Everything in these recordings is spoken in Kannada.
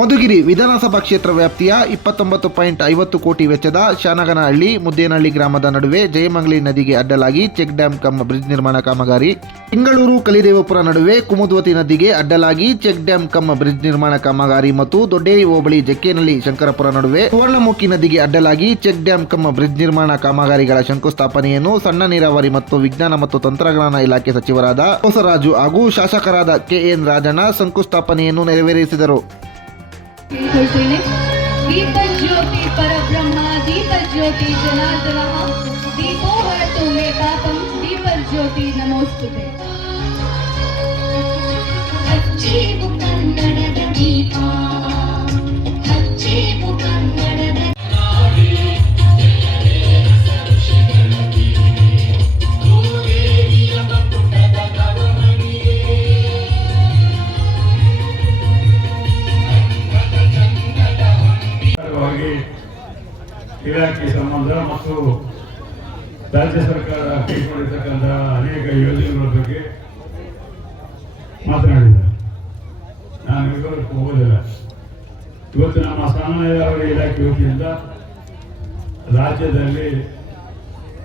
ಮಧುಗಿರಿ ವಿಧಾನಸಭಾ ಕ್ಷೇತ್ರ ವ್ಯಾಪ್ತಿಯ ಇಪ್ಪತ್ತೊಂಬತ್ತು ಪಾಯಿಂಟ್ ಐವತ್ತು ಕೋಟಿ ವೆಚ್ಚದ ಶಾನಗನಹಳ್ಳಿ ಮುದ್ದೇನಹಳ್ಳಿ ಗ್ರಾಮದ ನಡುವೆ ಜಯಮಂಗಲಿ ನದಿಗೆ ಅಡ್ಡಲಾಗಿ ಚೆಕ್ ಡ್ಯಾಂ ಕಮ್ ಬ್ರಿಡ್ಜ್ ನಿರ್ಮಾಣ ಕಾಮಗಾರಿ. ಬೆಂಗಳೂರು ಕಲಿದೇವಪುರ ನಡುವೆ ಕುಮುದ್ವತಿ ನದಿಗೆ ಅಡ್ಡಲಾಗಿ ಚೆಕ್ ಡ್ಯಾಂ ಕಮ್ ಬ್ರಿಡ್ಜ್ ನಿರ್ಮಾಣ ಕಾಮಗಾರಿ ಮತ್ತು ದೊಡ್ಡೇರಿ ಹೋಬಳಿ ಜಕ್ಕೇನಹಳ್ಳಿ ಶಂಕರಪುರ ನಡುವೆ ಸುವರ್ಣಮುಖಿ ನದಿಗೆ ಅಡ್ಡಲಾಗಿ ಚೆಕ್ ಡ್ಯಾಂ ಕಮ್ ಬ್ರಿಡ್ಜ್ ನಿರ್ಮಾಣ ಕಾಮಗಾರಿಗಳ ಶಂಕುಸ್ಥಾಪನೆಯನ್ನು ಸಣ್ಣ ನೀರಾವರಿ ಮತ್ತು ವಿಜ್ಞಾನ ಮತ್ತು ತಂತ್ರಜ್ಞಾನ ಇಲಾಖೆ ಸಚಿವರಾದ ಹೊಸರಾಜು ಹಾಗೂ ಶಾಸಕರಾದ ಕೆಎನ್ ರಾಜಣ್ಣ ಶಂಕುಸ್ಥಾಪನೆಯನ್ನು ನೆರವೇರಿಸಿದರು. दीप ज्योति पर ब्रह्मा दीप ज्योति, जनार्दन। दीपो हर तुम्हें पापम दीप ज्योति, नमोस्तुते। अच्छी ರಾಜ್ಯ ಸರ್ಕಾರ ಕೈಗೊಂಡಿರ್ತಕ್ಕಂತಹ ಅನೇಕ ಯೋಜನೆಗಳ ಬಗ್ಗೆ ಮಾತನಾಡಿದ್ದಾರೆ. ನಾನು ವಿವರಕ್ಕೆ ಹೋಗೋದಿಲ್ಲ. ಇವತ್ತು ನಮ್ಮ ಸಣ್ಣ ನೀರಾವರಿ ಇಲಾಖೆ ವತಿಯಿಂದ ರಾಜ್ಯದಲ್ಲಿ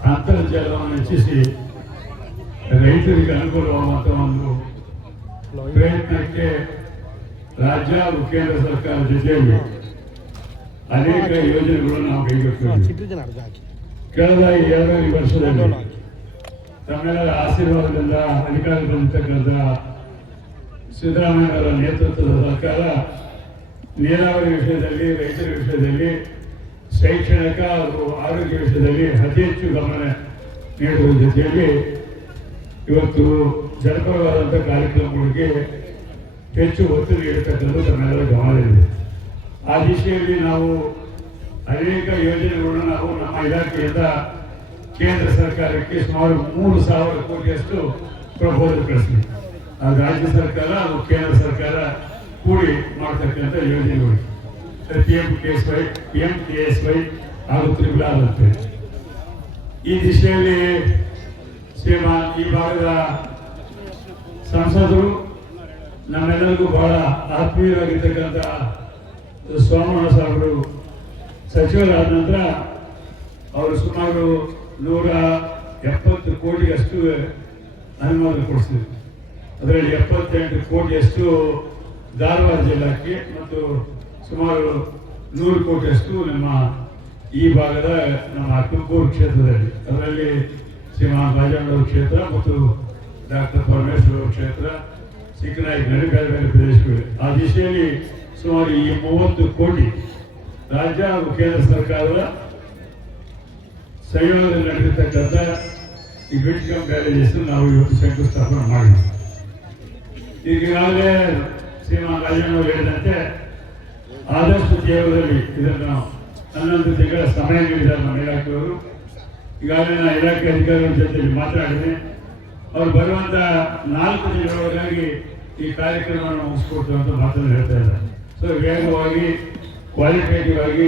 ಅಂತರ್ಜಲವನ್ನು ಹೆಚ್ಚಿಸಿ ರೈತರಿಗೆ ಅನುಕೂಲವಾಗುವಂಥ ಒಂದು ಪ್ರಯತ್ನಕ್ಕೆ ರಾಜ್ಯ ಹಾಗೂ ಕೇಂದ್ರ ಸರ್ಕಾರ ಜೊತೆಯಲ್ಲಿ ಅನೇಕ ಯೋಜನೆಗಳನ್ನು ನಾವು ಕೈಗೊಳ್ತೀವಿ ಕಳೆದ ಎರಡನೇ ವರ್ಷದಲ್ಲಿ ತಮ್ಮೆಲ್ಲರ ಆಶೀರ್ವಾದದಿಂದ ಅಧಿಕಾರ ಸಿದ್ದರಾಮಯ್ಯ ಅವರ ನೇತೃತ್ವದ ಸರ್ಕಾರ, ನೀರಾವರಿ ವಿಷಯದಲ್ಲಿ, ರೈತರ ವಿಷಯದಲ್ಲಿ, ಶೈಕ್ಷಣಿಕ ಹಾಗೂ ಆರೋಗ್ಯ ವಿಷಯದಲ್ಲಿ ಅತಿ ಹೆಚ್ಚು ಗಮನ ನೀಡುವ ಜೊತೆಯಲ್ಲಿ ಇವತ್ತು ಜನಪರವಾದಂಥ ಕಾರ್ಯಕ್ರಮಗಳಿಗೆ ಹೆಚ್ಚು ಒತ್ತು ನೀಡತಕ್ಕಂಥ ತಮ್ಮೆಲ್ಲರ ಗಮನದಲ್ಲಿದೆ. ಆ ದಿಶೆಯಲ್ಲಿ ನಾವು ಅನೇಕ ಯೋಜನೆಗಳನ್ನು ನಾವು ನಮ್ಮ ಇಲಾಖೆಯಿಂದ ಕೇಂದ್ರ ಸರ್ಕಾರಕ್ಕೆ ಸುಮಾರು ಮೂರು ಸಾವಿರ ಕೋಟಿಯಷ್ಟು ಪ್ರಪೋಸಲ್ ಕಳಿಸ್ತೀವಿ. ಅದು ರಾಜ್ಯ ಸರ್ಕಾರ ಹಾಗೂ ಕೇಂದ್ರ ಸರ್ಕಾರ ಕೂಡಿ ಮಾಡ್ತಕ್ಕಂಥ ಯೋಜನೆಗಳು. P M K S Y P M K S Y ಹಾಗೂ ತ್ರಿಬುಲ್ ಆಗುತ್ತೆ ಈ ದಿಶೆಯಲ್ಲಿ ಶ್ರೀಮಾನ್ ಈ ಭಾಗದ ಸಂಸದರು ನಮ್ಮೆಲ್ಲರಿಗೂ ಬಹಳ ಆತ್ಮೀಯರಾಗಿರ್ತಕ್ಕಂಥ ಸೋಮಣ್ಣ ಸಾಹೇಬರು ಸಚಿವರಾದ ನಂತರ ಅವರು ಸುಮಾರು ನೂರ ಎಪ್ಪತ್ತು ಕೋಟಿಯಷ್ಟು ಅನುಮೋದನೆ ಕೊಡಿಸಿದ್ರು. ಅದರಲ್ಲಿ ಎಪ್ಪತ್ತೆಂಟು ಕೋಟಿಯಷ್ಟು ಧಾರವಾಡ ಜಿಲ್ಲಾಕ್ಕೆ ಮತ್ತು ಸುಮಾರು ನೂರು ಕೋಟಿಯಷ್ಟು ನಮ್ಮ ಈ ಭಾಗದ ನಮ್ಮ ತುಮಕೂರು ಕ್ಷೇತ್ರದಲ್ಲಿ. ಅದರಲ್ಲಿ ಶ್ರೀಮಾನ್ ರಾಜಣ್ಣವರ ಕ್ಷೇತ್ರ ಮತ್ತು ಡಾಕ್ಟರ್ ಪರಮೇಶ್ವರ ಕ್ಷೇತ್ರ, ಸಿಕ್ಕನಾಯಿ ಬೇರೆ ಬೇರೆ ಬೇರೆ ಪ್ರದೇಶಗಳು. ಆ ದಿಶೆಯಲ್ಲಿ ಸುಮಾರು ಈ ಮೂವತ್ತು ಕೋಟಿ ರಾಜ್ಯ ಹಾಗೂ ಕೇಂದ್ರ ಸರ್ಕಾರದ ಸಹಯೋಗದಲ್ಲಿ ನಡೆದಿರ್ತಕ್ಕಂಥ ಈ ಬಿಟ್ಕಮ್ ಬ್ಯಾರೇಜಸ್ ನಾವು ಇವತ್ತು ಶಂಕುಸ್ಥಾಪನೆ ಮಾಡಿದ್ವಿ. ಈಗಾಗಲೇ ಶ್ರೀಮಾನ್ ರಾಜಣ್ಣವರು ಹೇಳಿದಂತೆ ಆದಷ್ಟು ಕೇವಲದಲ್ಲಿ ಇದನ್ನು ಹನ್ನೊಂದು ತಿಂಗಳ ಸಮಯ ನೀಡಿದ್ದಾರೆ ನಮ್ಮ ಇಲಾಖೆಯವರು. ಈಗಾಗಲೇ ನಾನು ಇಲಾಖೆ ಅಧಿಕಾರಿಗಳ ಜೊತೆ ಮಾತನಾಡಿದೆ. ಅವ್ರು ಬರುವಂಥ ನಾಲ್ಕು ದಿನಗಳೊಳಗಾಗಿ ಈ ಕಾರ್ಯಕ್ರಮವನ್ನು ಮುಗಿಸ್ಕೊಡ್ತೇವೆ ಅಂತ ಮಾತನ್ನು ಹೇಳ್ತಾ ಇದ್ದಾರೆ. ಸೊ ವೇಗವಾಗಿ ಕ್ವಾಲಿಟೇಟಿವ್ ಆಗಿ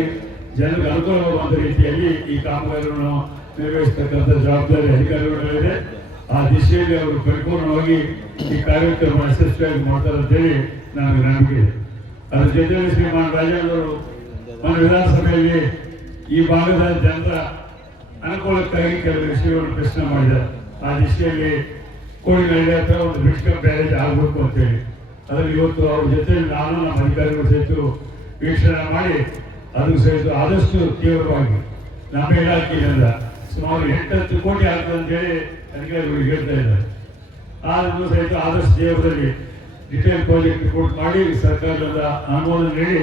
ಜನರಿಗೆ ಅನುಕೂಲವಾಗುವಂಥ ರೀತಿಯಲ್ಲಿ ಈ ಕಾಮಗಾರಿಗಳನ್ನು ನಿರ್ವಹಿಸತಕ್ಕಂಥ ಜವಾಬ್ದಾರಿ ಅಧಿಕಾರಿಗಳಿದೆ. ಆ ದಿಶೆಯಲ್ಲಿ ಅವರು ಪರಿಪೂರ್ಣವಾಗಿ ಈ ಕಾರ್ಯಕ್ರಮ ಯಶಸ್ವಿಯಾಗಿ ಮಾಡ್ತಾರೆ ಅಂತೇಳಿ ನನಗೆ ನಂಬಿಕೆ ಅದ್ರ ಜೊತೆಯಲ್ಲಿ ಶ್ರೀಮಾನ್ ರಾಜಣ್ಣವರು ನಮ್ಮ ವಿಧಾನಸಭೆಯಲ್ಲಿ ಈ ಭಾಗದ ಜನರ ಅನುಕೂಲಕ್ಕಾಗಿ ಕೆಲವು ವಿಷಯಗಳನ್ನು ಪ್ರಶ್ನೆ ಮಾಡಿದ್ದಾರೆ. ಆ ದಿಶೆಯಲ್ಲಿ ಕೋಳಿಗಳಿಗೆ ಅಥವಾ ಒಂದು ಬಿಟ್ಕಮ್ ಬ್ಯಾರೇಜ್ ಆಗಬೇಕು ಅಂತೇಳಿ ಅದರಲ್ಲಿ ಇವತ್ತು ಅವ್ರ ಜೊತೆಯಲ್ಲಿ ನಾನು, ನಮ್ಮ ಅಧಿಕಾರಿಗಳು ಸಹಿತ ವೀಕ್ಷಣೆ ಮಾಡಿ, ಅದು ಸಹಿತ ಆದಷ್ಟು ತೀವ್ರವಾಗಿ ನಮ್ಮ ಇಲಾಖೆಯಿಂದ ಸುಮಾರು ಎಂಟತ್ತು ಕೋಟಿ ಆಗ್ತದೆ ಅಂತೇಳಿ ಅಧಿಕಾರಿಗಳು ಹೇಳ್ತಾ ಇದ್ದಾರೆ. ಆದ್ರೂ ಸಹಿತ ಆದಷ್ಟು ದೇವರಲ್ಲಿ ಡಿಟೇಲ್ ಪ್ರಾಜೆಕ್ಟ್ ರಿಪೋರ್ಟ್ ಮಾಡಿ ಸರ್ಕಾರದ ಅನುಮೋದನೆ ನೀಡಿ,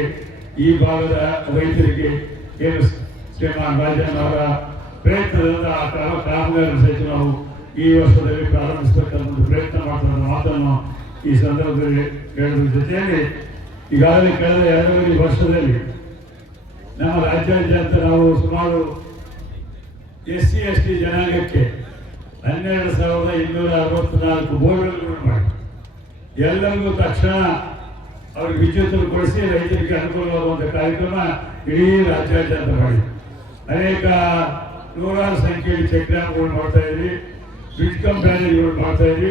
ಈ ಭಾಗದ ರೈತರಿಗೆ ಏನು ಶ್ರೀಮಾನ್ ರಾಜನ್ ಅವರ ಪ್ರಯತ್ನದಿಂದ ಆ ಕ್ರಮ ಕಾಮಗಾರಿ ಸಹಿತ ನಾವು ಈ ವರ್ಷದಲ್ಲಿ ಪ್ರಾರಂಭಿಸತಕ್ಕಂಥ ಪ್ರಯತ್ನ ಮಾಡ್ತಾರೆ ಮಾತನ್ನು ಈ ಸಂದರ್ಭದಲ್ಲಿ ಹೇಳುವ ಜೊತೆಯಲ್ಲಿ ಈಗಾಗಲೇ ಕಳೆದ ಎರಡೂವರೆ ವರ್ಷದಲ್ಲಿ ನಮ್ಮ ರಾಜ್ಯಾದ್ಯಂತ ನಾವು ಸುಮಾರು ಎಸ್ ಸಿ ಎಸ್ ಟಿ ಜನಾಂಗಕ್ಕೆ ಹನ್ನೆರಡು ಸಾವಿರದ ಇನ್ನೂರ ಅರವತ್ನಾಲ್ಕು ಬೋರ್ಡ್ಗಳನ್ನು ಮಾಡಿ ಎಲ್ಲರಿಗೂ ತಕ್ಷಣ ಅವ್ರಿಗೆ ವಿದ್ಯುತ್ ಕೊಡಿಸಿ ರೈತರಿಗೆ ಅನುಕೂಲವಾಗುವಂಥ ಕಾರ್ಯಕ್ರಮ ಇಡೀ ರಾಜ್ಯಾದ್ಯಂತ ಮಾಡಿ ಅನೇಕ ನೂರಾರು ಸಂಖ್ಯೆಯಲ್ಲಿ ಚೆಕ್ ಡ್ಯಾಮ್ಗಳು ಮಾಡ್ತಾ ಇದ್ವಿ, ಬ್ರಿಡ್ಜ್ ಕಂಪ್ಯಾನಿಗಳು ಮಾಡ್ತಾ ಇದ್ವಿ.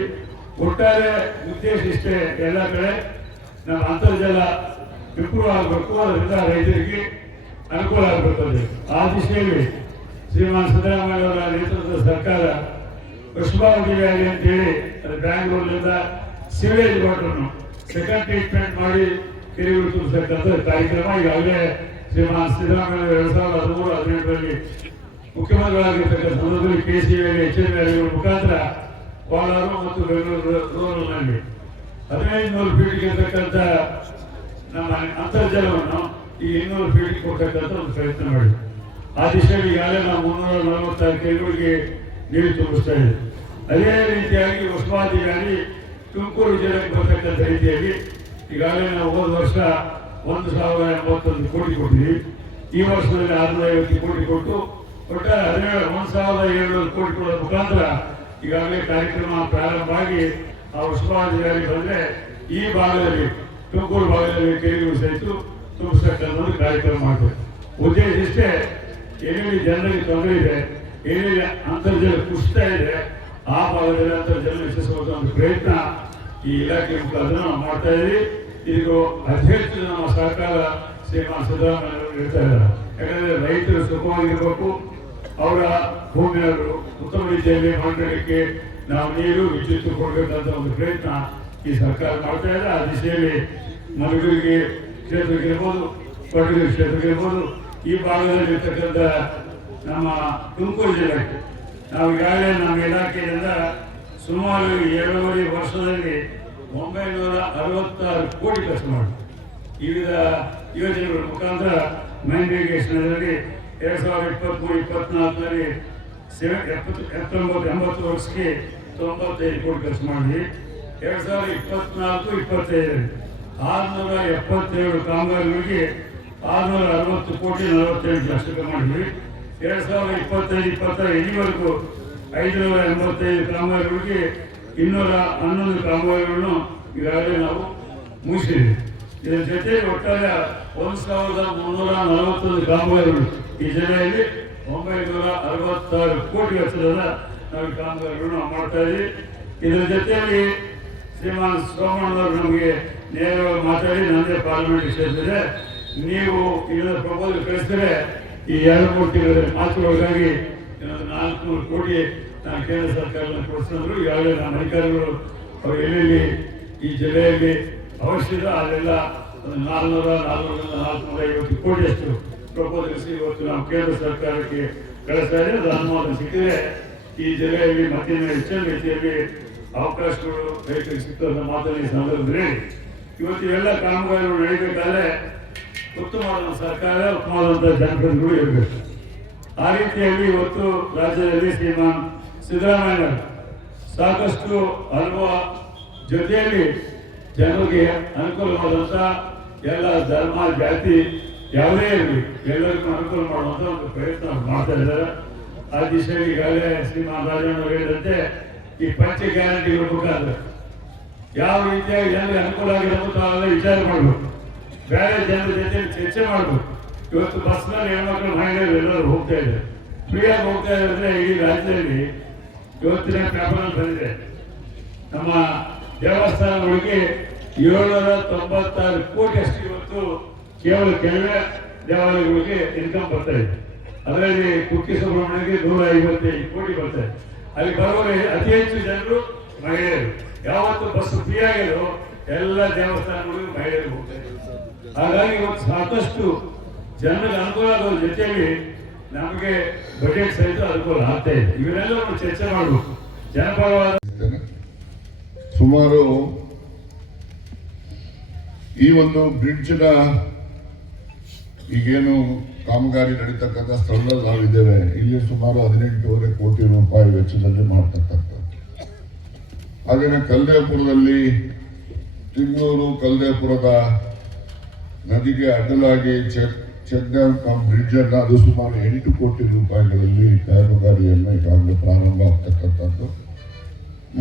ಒಟ್ಟಾರೆ ಉದ್ದೇಶ ಇಷ್ಟೇ, ಎಲ್ಲ ಕಡೆ ನಮ್ಮ ಅಂತರ್ಜಲ ಇಂಪ್ರೂವ್ ಆಗಬೇಕು ಅದರಿಂದ ರೈತರಿಗೆ ಅನುಕೂಲ ಆಗಬೇಕು ಆ ದಿಶೆಯಲ್ಲಿ ಶ್ರೀಮಾನ್ ಸಿದ್ದರಾಮಯ್ಯ ಅವರ ನೇತೃತ್ವದ ಸರ್ಕಾರ ಕೃಷ್ಣಾವತಿ ವ್ಯಾಲಿ ಅಂತೇಳಿ ಅದು ಬ್ಯಾಂಗ್ಳೂರಿನಿಂದ ಸಿವೇಜ್ ವಾಟರ್ನು ಸೆಕೆಂಡ್ ಟ್ರೀಟ್ಮೆಂಟ್ ಮಾಡಿ ಕೆರೆಗಳು ತುಂಬಿಸ್ತಕ್ಕಂಥ ಕಾರ್ಯಕ್ರಮ ಈಗಾಗಲೇ ಶ್ರೀಮಾನ್ ಸಿದ್ದರಾಮಯ್ಯ ಎರಡು ಸಾವಿರದ ಹದಿಮೂರು ಹದಿನೆಂಟರಲ್ಲಿ ಮುಖ್ಯಮಂತ್ರಿಗಳಾಗಿರ್ತಕ್ಕಂಥ ಸಂದರ್ಭದಲ್ಲಿ ಕೆ ಸಿ ಎಚ್ ಎನ್ ವ್ಯಾಲಿಗಳ ಮುಖಾಂತರ ಕೋಲಾರ ಮತ್ತು ಬೆಂಗಳೂರು ರೂರಲ್ನಲ್ಲಿ ಹದಿನೈದು ನೂರು ಫೀಟ್ಗೆ ಇರತಕ್ಕಂಥ ನಮ್ಮ ಅಂತರ್ಜಲವನ್ನು ಈ ಇನ್ನೂರು ಫೀಟ್ ಕೊಡ್ತಕ್ಕಂಥ ಒಂದು ಪ್ರಯತ್ನ ಮಾಡಿ ಆ ದಿಶೆಯಲ್ಲಿ ಈಗಾಗಲೇ ನಾವು ಮುನ್ನೂರ ನಲವತ್ತಾರು ಕೆರೆಗಳಿಗೆ ನೀರು ತುಂಬಿಸ್ತಾ ಇದ್ದೀವಿ. ಅದೇ ರೀತಿಯಾಗಿ ಉಸ್ಮಾದಿ ವ್ಯಾಲಿ ತುಮಕೂರು ಜಿಲ್ಲೆಗೆ ಬರ್ತಕ್ಕಂಥ ರೀತಿಯಾಗಿ ಈಗಾಗಲೇ ನಾವು ಹೋದ ವರ್ಷ ಒಂದು ಸಾವಿರದ ಎಂಬತ್ತೊಂದು ಕೋಟಿ ಕೊಟ್ಟಿದ್ದೀವಿ ಈ ವರ್ಷದಲ್ಲಿ ಆರುನೂರ ಐವತ್ತು ಕೋಟಿ ಕೊಟ್ಟು ಒಟ್ಟಾರೆ ಹದಿನೇಳು, ಒಂದು ಸಾವಿರದ ಏಳ್ನೂರು ಕೋಟಿ ಕೊಡೋದ ಮುಖಾಂತರ ಈಗಾಗಲೇ ಕಾರ್ಯಕ್ರಮ ಪ್ರಾರಂಭ ಆಗಿ ಆ ವ್ಯಾಲಿ ಬಂದ್ರೆ ಈ ಭಾಗದಲ್ಲಿ, ತುಮಕೂರು ಭಾಗದಲ್ಲಿ ಕೇಳಿ ಸಹಿತ ತುಂಬಿಸ್ತಕ್ಕಂಥ ಒಂದು ಕಾರ್ಯಕ್ರಮ ಮಾಡಬೇಕು ಉದ್ದೇಶ ಇಷ್ಟೇ ಜನರಿಗೆ ತೊಂದರೆ ಇದೆ ಎಲ್ಲೆಲ್ಲಿ ಅಂತರ್ಜಲ ಕುಸಿತಾ ಇದೆ, ಆ ಭಾಗದಲ್ಲಿ ಅಂತರ್ಜಲ ಹೆಚ್ಚಿಸುವಂತ ಒಂದು ಪ್ರಯತ್ನ ಈ ಇಲಾಖೆ ಮುಖಾಂತರ ನಾವು ಮಾಡ್ತಾ ಇದ್ದೀವಿ. ಇದು ಅತಿ ಹೆಚ್ಚು ನಮ್ಮ ಸರ್ಕಾರ ಶ್ರೀಮಾನ್ ಸಿದ್ದರಾಮಯ್ಯ ಹೇಳ್ತಾ ಇದ್ದಾರೆ. ಯಾಕಂದ್ರೆ ರೈತರು ಸುಖವಾಗಿರ್ಬೇಕು ಅವರ ಭೂಮಿಯವರು ಉತ್ತಮ ರೀತಿಯಲ್ಲಿ ಮಾಡಲಿಕ್ಕೆ ನಾವು ನೀರು, ವಿದ್ಯುತ್ ಕೊಡಬೇಕಂತ ಒಂದು ಪ್ರಯತ್ನ ಈ ಸರ್ಕಾರ ಮಾಡ್ತಾ ಇದೆ. ಆ ದಿಶೆಯಲ್ಲಿ ಮಲಗೂರಿಗೆ ಕ್ಷೇತ್ರಕ್ಕಿರ್ಬೋದು ಕೊಡಗಿರಿ ಕ್ಷೇತ್ರಕ್ಕಿರ್ಬೋದು ಈ ಭಾಗದಲ್ಲಿ ಇರ್ತಕ್ಕಂಥ ನಮ್ಮ ತುಮಕೂರು ಜಿಲ್ಲೆಗೆ ನಾವು ಈಗಾಗಲೇ ನಮ್ಮ ಇಲಾಖೆಯಿಂದ ಸುಮಾರು ಏಳುವರೆ ವರ್ಷದಲ್ಲಿ ಒಂಬೈನೂರ ಅರವತ್ತಾರು ಕೋಟಿ ಖರ್ಚು ಮಾಡಿ ವಿವಿಧ ಯೋಜನೆಗಳ ಮುಖಾಂತರ ಮೈನ್ ಇರಿಗೇಷನ್ನಲ್ಲಿ ಎರಡ್ ಸಾವಿರದ ಇಪ್ಪತ್ತ್ಮೂರು ಇಪ್ಪತ್ನಾಲ್ಕರಲ್ಲಿ ಸೆವೆನ್ ಎಪ್ಪತ್ತು ಎತ್ತೊಂಬತ್ತು ಎಂಬತ್ತು ವರ್ಷಕ್ಕೆ ತೊಂಬತ್ತೈದು ಕೋಟಿ ಖರ್ಚು ಮಾಡಿ ಎರಡ್ ಸಾವಿರದ ಇಪ್ಪತ್ನಾಲ್ಕು, ಇಪ್ಪತ್ತೈದರಲ್ಲಿ ಆರುನೂರ ಎಪ್ಪತ್ತೇಳು ಕಾಮಗಾರಿಗಳಿಗೆ ಆರುನೂರ ಅರವತ್ತು ಕೋಟಿ ನಲವತ್ತೆಂಟು ಲಕ್ಷ ಮಾಡಿದ್ವಿ. ಎರಡ್ ಸಾವಿರದ ಇಪ್ಪತ್ತೈದು ಇಪ್ಪತ್ತರ ಇಲ್ಲಿವರೆಗೂ ಐದುನೂರ ಎಂಬತ್ತೈದು ಕಾಮಗಾರಿಗಳಿಗೆ ಇನ್ನೂರ ಹನ್ನೊಂದು ಕಾಮಗಾರಿಗಳನ್ನು ಈಗಾಗಲೇ ನಾವು ಮುಗಿಸಿದ್ವಿ. ಇದರ ಜೊತೆ ಒಟ್ಟಾರೆ ಒಂದು ಸಾವಿರದ ಮುನ್ನೂರ ನಲವತ್ತೊಂದು ಕಾಮಗಾರಿಗಳು ಈ ಜಿಲ್ಲೆಯಲ್ಲಿ ಒಂಬೈನೂರ ಅರವತ್ತಾರು ಕೋಟಿ ವೆಚ್ಚದ ನಾವು ಈ ಕಾಮಗಾರಿಗಳನ್ನು ನಾವು ಮಾಡ್ತಾ ಇದ್ದೀವಿ. ಇದರ ಜೊತೆಯಲ್ಲಿ ಶ್ರೀಮಾನ್ ಸೋಮಣ್ಣವರು ನಮಗೆ ನೇರವಾಗಿ ಮಾತಾಡಿ ನಂದೇ ಪಾರ್ಲಿಮೆಂಟ್ ಕ್ಷೇತ್ರದಲ್ಲಿ ನೀವು ಇದರ ಪ್ರಪೋಸಲ್ ಕಳಿಸಿದ್ರೆ ಈ ಎರಡು ಮೂರು ತಿಂಗಳ ನಾಲ್ಕುನೂರು ಕೋಟಿ ನಾನು ಕೇಂದ್ರ ಸರ್ಕಾರನ ಕೊಡಿಸಿದ್ರು. ಈಗಾಗಲೇ ನಮ್ಮ ಅಧಿಕಾರಿಗಳು ಅವರು ಎಲ್ಲೆಲ್ಲಿ ಈ ಜಿಲ್ಲೆಯಲ್ಲಿ ಅವಶ್ಯದ ಒಂದು ನಾಲ್ನೂರ ನಾಲ್ನೂರಿಂದ ನಾಲ್ಕುನೂರ ಐವತ್ತು ಕೋಟಿಯಷ್ಟು ಪ್ರಪೋಸಲ್ಸ್ ಇವತ್ತು ನಾವು ಕೇಂದ್ರ ಸರ್ಕಾರಕ್ಕೆ ಕಳಿಸ್ತಾ ಇದ್ದೀವಿ ಅದು ಅನುಮೋದನೆ ಸಿಕ್ಕಿದೆ ಈ ಜಿಲ್ಲೆಯಲ್ಲಿ ಮತ್ತಿನ ಹೆಚ್ಚಿನ ರೀತಿಯಲ್ಲಿ ಅವಕಾಶಗಳು ರೈತರಿಗೆ ಸಿಗ್ತದೆ ಮಾತನ್ನು ಈ ಸಂದರ್ಭದಲ್ಲಿ ಇವತ್ತು ಇವೆಲ್ಲ ಕಾಮಗಾರಿಗಳು ನಡೀಬೇಕಾದ್ರೆ ಉತ್ತಮವಾದ ಸರ್ಕಾರ ಉತ್ತಮವಾದಂತಹ ಜನಪ್ರತಿನಿಧಿಗಳು ಇರಬೇಕು ಆ ರೀತಿಯಲ್ಲಿ ಇವತ್ತು ರಾಜ್ಯದಲ್ಲಿ ಶ್ರೀಮಾನ್ ಸಿದ್ದರಾಮಯ್ಯ ಸಾಕಷ್ಟು ಅನುಭವ ಜೊತೆಯಲ್ಲಿ ಜನರಿಗೆ ಅನುಕೂಲವಾದಂಥ ಎಲ್ಲ ಧರ್ಮ, ಜಾತಿ ಯಾವುದೇ ಇರಲಿ, ಎಲ್ಲರಿಗೂ ಅನುಕೂಲ ಮಾಡುವಂಥ ಒಂದು ಪ್ರಯತ್ನ ಮಾಡ್ತಾ ಇದ್ದಾರೆ. ಆ ದಿಶೆಯಲ್ಲಿ ಈಗಾಗಲೇ ಶ್ರೀಮಾನ್ ಹೇಳಿದಂತೆ ಈ ಪಂಚ ಗ್ಯಾರಂಟಿ ಇರಬೇಕಾದ್ರೆ ಯಾವ ರೀತಿಯಾಗಿ ಜನರಿಗೆ ಅನುಕೂಲ ಆಗಿರಬೇಕು ಅಂತ ತಾವೆಲ್ಲ ವಿಚಾರ ಮಾಡಬೇಕು. ಬೇರೆ ಜನರ ಜೊತೆ ಚರ್ಚೆ ಮಾಡಬೇಕು. ಇವತ್ತು ಬಸ್ನಲ್ಲಿ ಹೆಣ್ಮಕ್ಳು ಮಹಿಳೆಯರು ಎಲ್ಲರೂ ಹೋಗ್ತಾ ಇದ್ದಾರೆ. ಫ್ರೀಯಾಗಿ ಹೋಗ್ತಾ ಇದ್ದಾರೆ ಇಡೀ ರಾಜ್ಯದಲ್ಲಿ ಇವತ್ತಿನ ಪೇಪರ್ ಬಂದಿದೆ. ನಮ್ಮ ದೇವಸ್ಥಾನಗಳಿಗೆ ಏಳ್ನೂರ ತೊಂಬತ್ತಾರು ಕೋಟಿ ಅಷ್ಟು ಇವತ್ತು ಕೇವಲ ಕೆಲವೇ ದೇವಾಲಯಗಳಿಗೆ ಇನ್ಕಮ್ ಬರ್ತಾ ಇದೆ. ಅದರಲ್ಲಿ ಕುಕ್ಕಿ ಸುಬ್ರಹ್ಮಣ್ಯಕ್ಕೆ ನೂರ ಐವತ್ತೈದು ಕೋಟಿ ಬರ್ತಾ ಇದೆ. ಅಲ್ಲಿ ಬರುವ ಅತಿ ಹೆಚ್ಚು ಜನರು ಮಹಿಳೆಯರು. ಯಾವತ್ತು ಬಸ್ ಫ್ರೀ ಆಗಿರೋ ಎಲ್ಲ ದೇವಸ್ಥಾನಗಳಿಗೆ ಮಹಿಳೆಯರು ಹೋಗ್ತಾ ಇದ್ದಾರೆ. ಹಾಗಾಗಿ ಇವತ್ತು ಸಾಕಷ್ಟು ಜನರಿಗೆ ಅನುಕೂಲ ಆಗೋ ಜೊತೆಯಲ್ಲಿ ನಮಗೆ ಬಜೆಟ್ ಸಹಿತ ಅನುಕೂಲ ಆಗ್ತಾ ಇದೆ. ಇವರೆಲ್ಲ ಚರ್ಚೆ ಮಾಡಬೇಕು. ಜನಪರವಾದ. ಸುಮಾರು ಈ ಒಂದು ಬ್ರಿಡ್ಜ್ನ ಈಗೇನು ಕಾಮಗಾರಿ ನಡೀತಕ್ಕಂಥ ಸ್ಥಳದಲ್ಲಿ ನಾವಿದ್ದೇವೆ. ಇಲ್ಲಿ ಸುಮಾರು ಹದಿನೆಂಟೂವರೆ ಕೋಟಿ ರೂಪಾಯಿ ವೆಚ್ಚದಲ್ಲಿ ಮಾಡ್ತಕ್ಕಂಥದ್ದು. ಹಾಗೆಯೇ ಕಲ್ದೇಪುರದಲ್ಲಿ ತಿಂಗಳೂರು ಕಲ್ದೇಪುರದ ನದಿಗೆ ಅಡ್ಡಲಾಗಿ check check dam cum bridge ಅನ್ನ ಅದು ಸುಮಾರು ಎಂಟು ಕೋಟಿ ರೂಪಾಯಿಗಳಲ್ಲಿ ಕಾಮಗಾರಿಯನ್ನು ಈಗಾಗಲೇ ಪ್ರಾರಂಭ ಆಗ್ತಕ್ಕಂಥದ್ದು.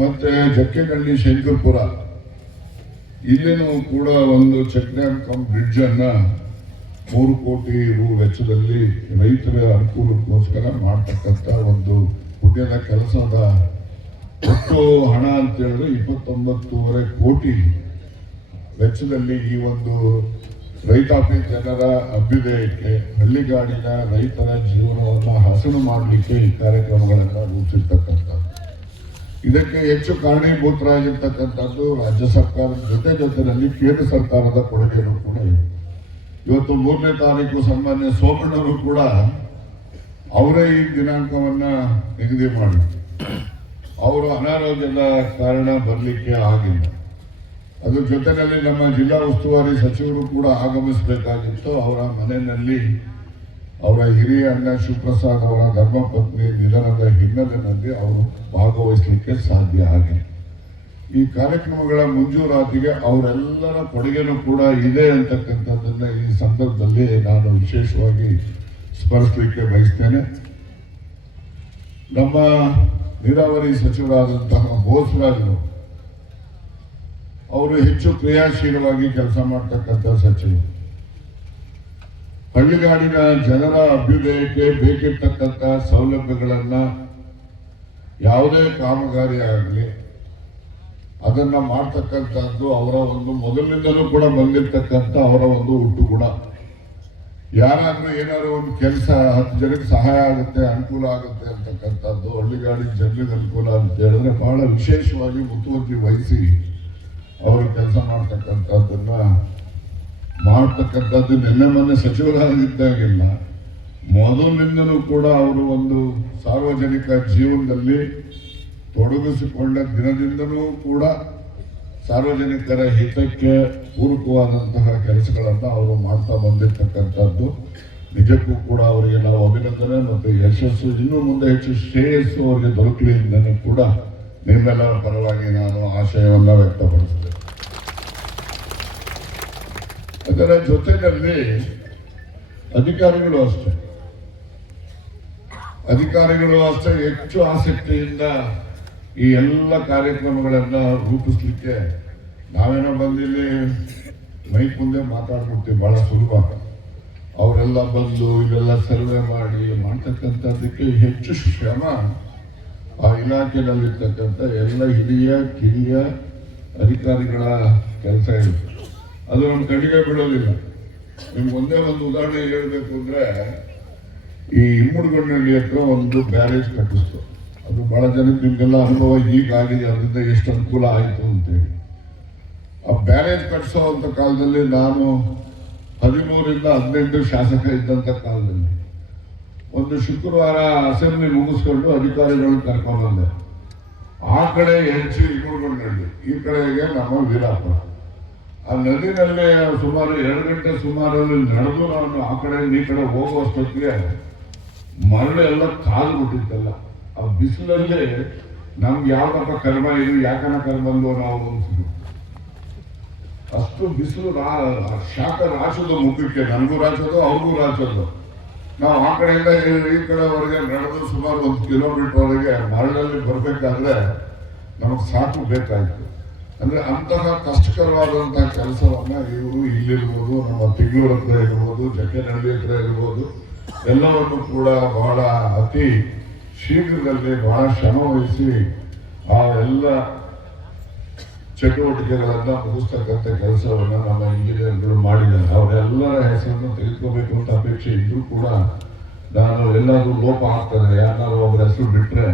ಮತ್ತೆ ಜಕ್ಕೆನಹಳ್ಳಿ ಶಂಕರ್ಪುರ. ಇಲ್ಲಿನೂ ಕೂಡ ಒಂದು ಚೆಕ್ ಡ್ಯಾಮ್ ಕಮ್ ಅನ್ನ ಮೂರು ಕೋಟಿ ರು ವೆಚ್ಚದಲ್ಲಿ ರೈತರ ಅನುಕೂಲಕ್ಕೋಸ್ಕರ ಮಾಡ್ತಕ್ಕಂಥ ಒಂದು ಪುಣ್ಯದ ಕೆಲಸದ ಒಟ್ಟು ಹಣ ಅಂತ ಹೇಳಿದ್ರೆ ಇಪ್ಪತ್ತೊಂಬತ್ತೂವರೆ ಕೋಟಿ ವೆಚ್ಚದಲ್ಲಿ ಈ ಒಂದು ರೈತಾಪಿ ಜನರ ಅಭ್ಯುದಯಕ್ಕೆ ಹಳ್ಳಿಗಾಡಿನ ರೈತರ ಜೀವನವನ್ನು ಹಸನು ಮಾಡಲಿಕ್ಕೆ ಈ ಕಾರ್ಯಕ್ರಮಗಳನ್ನು ರೂಪಿಸಿರ್ತಕ್ಕಂಥದ್ದು. ಇದಕ್ಕೆ ಹೆಚ್ಚು ಕಾರಣೀಭೂತರಾಗಿರ್ತಕ್ಕಂಥದ್ದು ರಾಜ್ಯ ಸರ್ಕಾರದ ಜೊತೆ ಜೊತೆಯಲ್ಲಿ ಕೇಂದ್ರ ಸರ್ಕಾರದ ಕೊಡುಗೆಯೂ ಕೂಡ ಇದೆ. ಇವತ್ತು ಮೂರನೇ ತಾರೀಕು ಸನ್ಮಾನ್ಯ ಸೋಮಣ್ಣವರು ಕೂಡ ಅವರೇ ಈ ದಿನಾಂಕವನ್ನ ನಿಗದಿ ಮಾಡಿ ಅವರು ಅನಾರೋಗ್ಯದ ಕಾರಣ ಬರಲಿಕ್ಕೆ ಆಗಿಲ್ಲ. ಅದ್ರ ಜೊತೆಯಲ್ಲಿ ನಮ್ಮ ಜಿಲ್ಲಾ ಉಸ್ತುವಾರಿ ಸಚಿವರು ಕೂಡ ಆಗಮಿಸಬೇಕಾಗಿತ್ತು. ಅವರ ಮನೆಯಲ್ಲಿ ಅವರ ಹಿರಿಯ ಅಣ್ಣ ಶಿವಪ್ರಸಾದ್ ಅವರ ಧರ್ಮಪತ್ನಿ ನಿಧನದ ಹಿನ್ನೆಲೆಯಲ್ಲಿ ಅವರು ಭಾಗವಹಿಸಲಿಕ್ಕೆ ಸಾಧ್ಯ ಆಗಿದೆ. ಈ ಕಾರ್ಯಕ್ರಮಗಳ ಮಂಜೂರಾತಿಗೆ ಅವರೆಲ್ಲರ ಕೊಡುಗೆನೂ ಕೂಡ ಇದೆ ಅಂತಕ್ಕಂಥದ್ದನ್ನು ಈ ಸಂದರ್ಭದಲ್ಲಿ ನಾನು ವಿಶೇಷವಾಗಿ ಸ್ಮರಿಸಲಿಕ್ಕೆ ಬಯಸ್ತೇನೆ. ನಮ್ಮ ನೀರಾವರಿ ಸಚಿವರಾದಂತಹ ಬೋಸರಾಜರು ಅವರು ಹೆಚ್ಚು ಕ್ರಿಯಾಶೀಲವಾಗಿ ಕೆಲಸ ಮಾಡ್ತಕ್ಕಂಥ ಸಚಿವರು. ಹಳ್ಳಿಗಾಡಿನ ಜನರ ಅಭ್ಯುದಯಕ್ಕೆ ಬೇಕಿರ್ತಕ್ಕಂಥ ಸೌಲಭ್ಯಗಳನ್ನು ಯಾವುದೇ ಕಾಮಗಾರಿ ಆಗಲಿ ಅದನ್ನ ಮಾಡ್ತಕ್ಕಂಥದ್ದು ಅವರ ಒಂದು ಮೊದಲಿನಿಂದಲೂ ಕೂಡ ಬಂದಿರತಕ್ಕಂಥ ಅವರ ಒಂದು ಹುಟ್ಟು ಕೂಡ. ಯಾರಾದರೂ ಏನಾದ್ರು ಒಂದು ಕೆಲಸ ಹತ್ತು ಜನಕ್ಕೆ ಸಹಾಯ ಆಗುತ್ತೆ, ಅನುಕೂಲ ಆಗುತ್ತೆ ಅಂತಕ್ಕಂಥದ್ದು ಹಳ್ಳಿಗಾಡಿ ಜನರಿಗೆ ಅನುಕೂಲ ಅಂತ ಹೇಳಿದ್ರೆ ಬಹಳ ವಿಶೇಷವಾಗಿ ಮುತುವರ್ಜಿ ವಹಿಸಿ ಅವರು ಕೆಲಸ ಮಾಡ್ತಕ್ಕಂಥದ್ದನ್ನ ಮಾಡ್ತಕ್ಕಂಥದ್ದು ನಿನ್ನೆ ಮೊನ್ನೆ ಸಚಿವರಾಗಿದ್ದಾಗಿಲ್ಲ. ಮೊದಲಿನಿಂದಲೂ ಕೂಡ ಅವರು ಒಂದು ಸಾರ್ವಜನಿಕ ಜೀವನದಲ್ಲಿ ತೊಡಗಿಸಿಕೊಂಡ ದಿನದಿಂದಲೂ ಕೂಡ ಸಾರ್ವಜನಿಕರ ಹಿತಕ್ಕೆ ಪೂರಕವಾದಂತಹ ಕೆಲಸಗಳನ್ನು ಅವರು ಮಾಡ್ತಾ ಬಂದಿರತಕ್ಕಂಥದ್ದು. ನಿಜಕ್ಕೂ ಕೂಡ ಅವರಿಗೆ ನಾವು ಅಭಿನಂದನೆ ಮತ್ತು ಯಶಸ್ಸು, ಇನ್ನೂ ಮುಂದೆ ಹೆಚ್ಚು ಶ್ರೇಯಸ್ಸು ಅವರಿಗೆ ದೊರಕಲಿ ಕೂಡ ನಿಮ್ಮೆಲ್ಲರ ಪರವಾಗಿ ನಾನು ಆಶಯವನ್ನು ವ್ಯಕ್ತಪಡಿಸಿದೆ ಅದರ ಜೊತೆಯಲ್ಲಿ ಅಧಿಕಾರಿಗಳು ಅಷ್ಟೇ. ಅಧಿಕಾರಿಗಳು ಅಷ್ಟೇ ಹೆಚ್ಚು ಆಸಕ್ತಿಯಿಂದ ಈ ಎಲ್ಲ ಕಾರ್ಯಕ್ರಮಗಳನ್ನ ರೂಪಿಸ್ಲಿಕ್ಕೆ ನಾವೇನೋ ಬಂದಿಲ್ಲಿ ಮೈಕ್ ಮುಂದೆ ಮಾತಾಡ್ಬಿಡ್ತೀವಿ ಬಹಳ ಸುಲಭ. ಅವರೆಲ್ಲ ಬಂದು ಇವೆಲ್ಲ ಸರ್ವೆ ಮಾಡಿ ಮಾಡ್ತಕ್ಕಂಥದ್ದಕ್ಕೆ ಹೆಚ್ಚು ಶ್ರಮ ಆ ಇಲಾಖೆಯಲ್ಲಿರ್ತಕ್ಕಂಥ ಎಲ್ಲ ಹಿರಿಯ, ಕಿರಿಯ ಅಧಿಕಾರಿಗಳ ಕೆಲಸ ಇರುತ್ತೆ. ಅದು ನಮ್ಮ ಕಣ್ಣಿಗೆ ಬೀಳೋದಿಲ್ಲ. ನಿಮ್ಗೆ ಒಂದೇ ಒಂದು ಉದಾಹರಣೆ ಹೇಳಬೇಕು ಅಂದ್ರೆ, ಈ ಇಮ್ಮುಡ್ಗಣ್ಣಹಳ್ಳಿ ಹತ್ರ ಒಂದು ಬ್ಯಾರೇಜ್ ಕಟ್ಟಿಸ್ತು. ಅದು ಬಹಳ ಜನಕ್ಕೆ ನಿಮ್ಗೆಲ್ಲ ಅನುಭವ ಈಗಾಗಿದೆ ಅದರಿಂದ ಎಷ್ಟು ಅನುಕೂಲ ಆಯಿತು ಅಂತೇಳಿ. ಆ ಬ್ಯಾರೇಜ್ ಕಟ್ಟಿಸೋ ಅಂತ ಕಾಲದಲ್ಲಿ ನಾನು ಹದಿಮೂರಿಂದ ಹದಿನೆಂಟು ಶಾಸಕ ಇದ್ದಂಥ ಕಾಲದಲ್ಲಿ. ಒಂದು ಶುಕ್ರವಾರ ಅಸೆಂಬ್ಲಿ ಮುಗಿಸ್ಕೊಂಡು ಅಧಿಕಾರಿಗಳನ್ನ ಕರ್ಕೊಂಡು ಬಂದೆ ಆ ಕಡೆ ಹೆಚ್ಚು ಇಮ್ಮುಡ್ಗಣ್ಣಹಳ್ಳಿ ಈ ಕಡೆಗೆ ನಮ್ಮ ವೀರಾಪುರ. ಆ ನದಿನಲ್ಲಿ ಸುಮಾರು ಎರಡು ಗಂಟೆ ಸುಮಾರಲ್ಲಿ ನಡೆದು ನಾನು ಆ ಕಡೆ, ಈ ಕಡೆ ಹೋಗುವಷ್ಟೊತ್ತಿಗೆ ಮರಳು ಎಲ್ಲ ಕಾಲು ಬಿಟ್ಟಿತ್ತಲ್ಲ ಆ ಬಿಸಿಲಲ್ಲಿ ನಮ್ಗೆ ಯಾವ್ದಪ್ಪ ಕರ್ಮ ಇದು ಯಾಕನ ಕರ್ಮಂದು ನಾವು ಅನ್ಸಿದ್ವು. ಅಷ್ಟು ಬಿಸಿಲು ಶಾಖ ರಾಚೋದು ಮುಖಕ್ಕೆ, ನನಗೂ ರಾಚೋದು ಅವ್ರಿಗೂ ರಾಚೋದು ನಾವು ಆ ಕಡೆಯಿಂದ ಈ ಕಡೆವರೆಗೆ ನಡೆದು ಸುಮಾರು ಒಂದು ಕಿಲೋಮೀಟರ್ವರೆಗೆ ಮರಳಲ್ಲಿ ಬರಬೇಕಾದ್ರೆ ನಮಗೆ ಸಾಕು ಬೇಕಾಯ್ತು. ಅಂದ್ರೆ ಅಂತಹ ಕಷ್ಟಕರವಾದಂತಹ ಕೆಲಸವನ್ನ ಇವರು ಇಲ್ಲಿರ್ಬೋದು, ನಮ್ಮ ತಿಂಗಳೂರ ಹತ್ರ ಇರ್ಬೋದು ಜಕ್ಕನಹಳ್ಳಿ ಹತ್ರ ಇರ್ಬೋದು, ಎಲ್ಲವನ್ನು ಕೂಡ ಬಹಳ ಅತಿ ಶೀಘ್ರದಲ್ಲಿ ಬಹಳ ಶ್ರಮ ವಹಿಸಿ ಆ ಎಲ್ಲ ಚಟುವಟಿಕೆಗಳನ್ನ ಮುಗಿಸ್ತಕ್ಕಂಥ ಕೆಲಸವನ್ನ ನಮ್ಮ ಇಂಜಿನಿಯರ್ಗಳು ಮಾಡಿದ್ದಾರೆ. ಅವರೆಲ್ಲರ ಹೆಸರನ್ನು ತೆಗೆದುಕೋಬೇಕು ಅಂತ ಅಪೇಕ್ಷೆ ಇದ್ರೂ ಕೂಡ ನಾನು ಎಲ್ಲಾದ್ರೂ ಲೋಪ ಆಗ್ತದೆ ಯಾರು ಒಬ್ಬರ ಹೆಸರು ಬಿಟ್ರೆ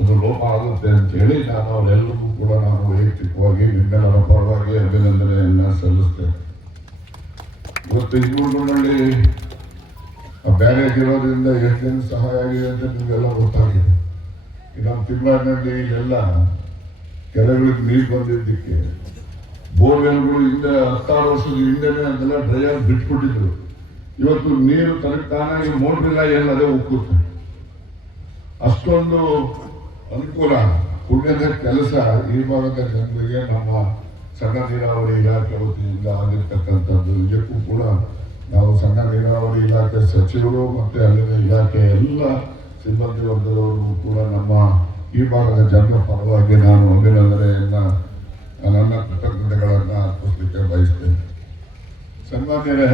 ಅದು ಲೋಪ ಆಗುತ್ತೆ ಅಂತ ಹೇಳಿ ನಾನು ಅವರೆಲ್ಲರಿಗೂ ಕೂಡ ನಾನು ವೈಯಕ್ತಿಕವಾಗಿ, ನಿಮ್ಮೆಲ್ಲರ ಪರವಾಗಿ ಅಭಿನಂದನೆಯನ್ನ ಸಲ್ಲಿಸ್ತೇನೆ. ಇವತ್ತು ಆ ಬ್ಯಾರೇಜ್ ಇರೋದ್ರಿಂದ ಎಷ್ಟು ಜನ ಸಹಾಯ ಆಗಿದೆ ಅಂತ ನಿಮಗೆಲ್ಲ ಗೊತ್ತಾಗಿದೆ. ಇನ್ನೊಂದು ತಿಂಗಳನಲ್ಲಿ ಇಲ್ಲೆಲ್ಲ ಕೆರೆಗಳಿಗೆ ನೀರು ಬಂದಿದ್ದಕ್ಕೆ ಬೋರ್ವೆಲ್ಗಳು ಹಿಂದೆ ಹತ್ತಾರು ವರ್ಷದ ಹಿಂದೆನೆ ಅದೆಲ್ಲ ಡ್ರೈ ಆಗಿ ಇವತ್ತು ನೀರು ತನಕ ತಾನಾಗಿ ಮೋಟ್ರಿಲ್ಲ ಎಲ್ಲ ಉಕ್ಕುತ್ತೆ. ಅಷ್ಟೊಂದು ಅನುಕೂಲ. ಪುಣ್ಯದ ಕೆಲಸ, ಈ ಭಾಗದ ಜನರಿಗೆ ನಮ್ಮ ಸಣ್ಣ ನೀರಾವರಿ ಇಲಾಖೆ ವತಿಯಿಂದ ಆಗಿರ್ತಕ್ಕಂಥದ್ದು ನಿಜಕ್ಕೂ ಕೂಡ ನಾವು ಸಣ್ಣ ನೀರಾವರಿ ಇಲಾಖೆ ಸಚಿವರು ಮತ್ತೆ ಅಲ್ಲಿನ ಇಲಾಖೆ ಎಲ್ಲ ಸಿಬ್ಬಂದಿ ವರ್ಗದವರು ಕೂಡ ನಮ್ಮ ಈ ಭಾಗದ ಜನರ ಪರವಾಗಿ ನಾನು ಅಭಿನಂದನೆಯನ್ನ, ನನ್ನ ಕೃತಜ್ಞತೆಗಳನ್ನ ಅರ್ಪಿಸಲಿಕ್ಕೆ ಬಯಸ್ತೇನೆ. ಸನ್ಮಾನ್ಯರೇ